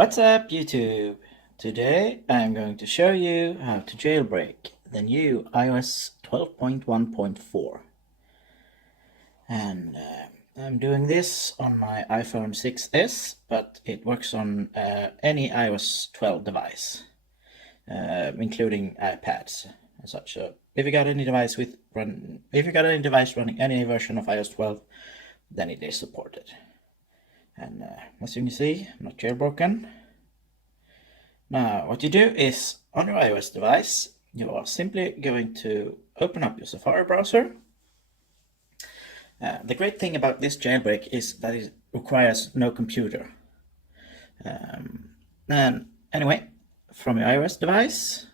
What's up, YouTube? Today I'm going to show you how to jailbreak the new iOS 12.1.4. And I'm doing this on my iPhone 6s, but it works on any iOS 12 device, including iPads and such. So if you got any device running any version of iOS 12, then it is supported. And as you can see, I'm not jailbroken. Now, what you do is, on your iOS device, you are simply going to open up your Safari browser. The great thing about this jailbreak is that it requires no computer. And anyway, from your iOS device,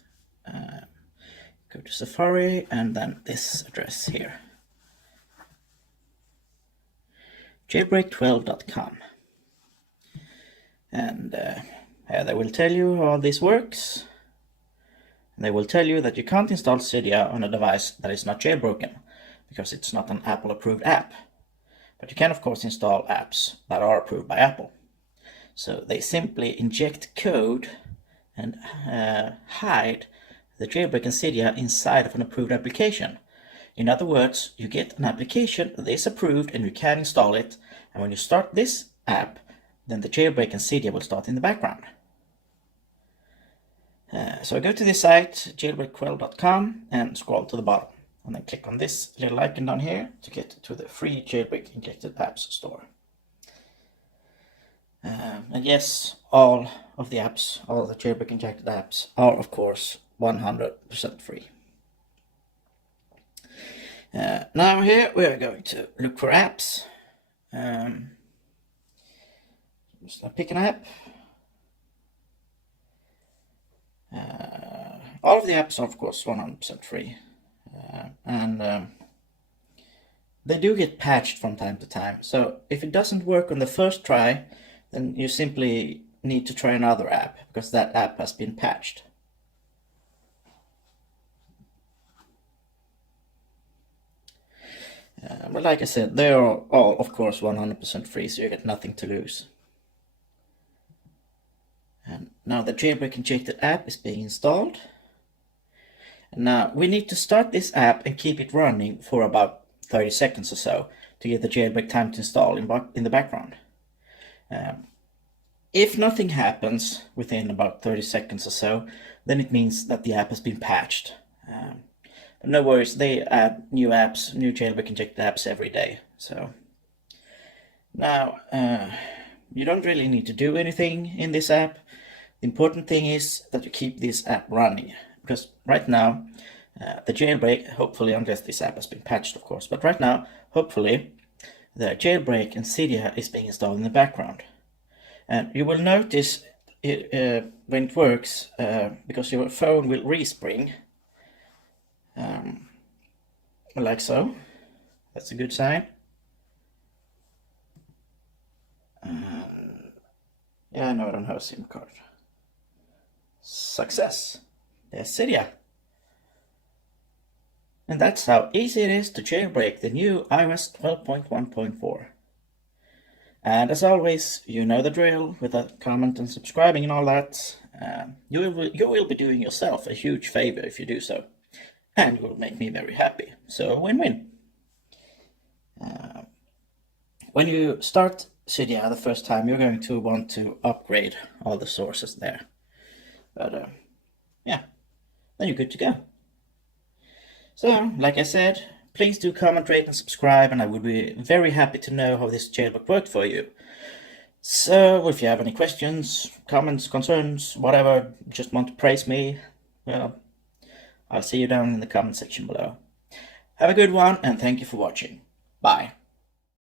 go to Safari and then this address here, jailbreak12.com. And they will tell you how this works. They will tell you that you can't install Cydia on a device that is not jailbroken, because it's not an Apple approved app. But you can of course install apps that are approved by Apple. So they simply inject code and hide the jailbroken Cydia inside of an approved application. In other words, you get an application that is approved and you can install it, and when you start this app, then the jailbroken Cydia will start in the background. So I go to this site, jailbreak12.com, and scroll to the bottom, and then click on this little icon down here to get to the free jailbreak injected apps store. And yes, all of the apps, all the jailbreak injected apps are of course 100% free. Now here we are going to look for apps. So pick an app. All of the apps are of course 100% free, and they do get patched from time to time. So if it doesn't work on the first try, then you simply need to try another app, because that app has been patched. But like I said, they are all of course 100% free, so you get nothing to lose. And now the jailbreak injected app is being installed. And now we need to start this app and keep it running for about 30 seconds or so to get the jailbreak time to install in the background. If nothing happens within about 30 seconds or so, then it means that the app has been patched. But no worries, they add new apps, new jailbreak injected apps every day. So now you don't really need to do anything in this app. The important thing is that you keep this app running, because right now the jailbreak, hopefully, unless this app has been patched of course, but right now hopefully the jailbreak and Cydia is being installed in the background. And you will notice it, when it works, because your phone will respring, like so. That's a good sign. Yeah, no, I don't have a SIM card. Success! There's Cydia. And that's how easy it is to jailbreak the new iOS 12.1.4. And as always, you know the drill with a comment and subscribing and all that. You will be doing yourself a huge favor if you do so. And you will make me very happy. So win-win. When you start Cydia the first time, you're going to want to upgrade all the sources there. But yeah, then you're good to go. So, like I said, please do comment, rate, and subscribe, and I would be very happy to know how this jailbreak worked for you. So, if you have any questions, comments, concerns, whatever, just want to praise me, well, I'll see you down in the comment section below. Have a good one, and thank you for watching. Bye.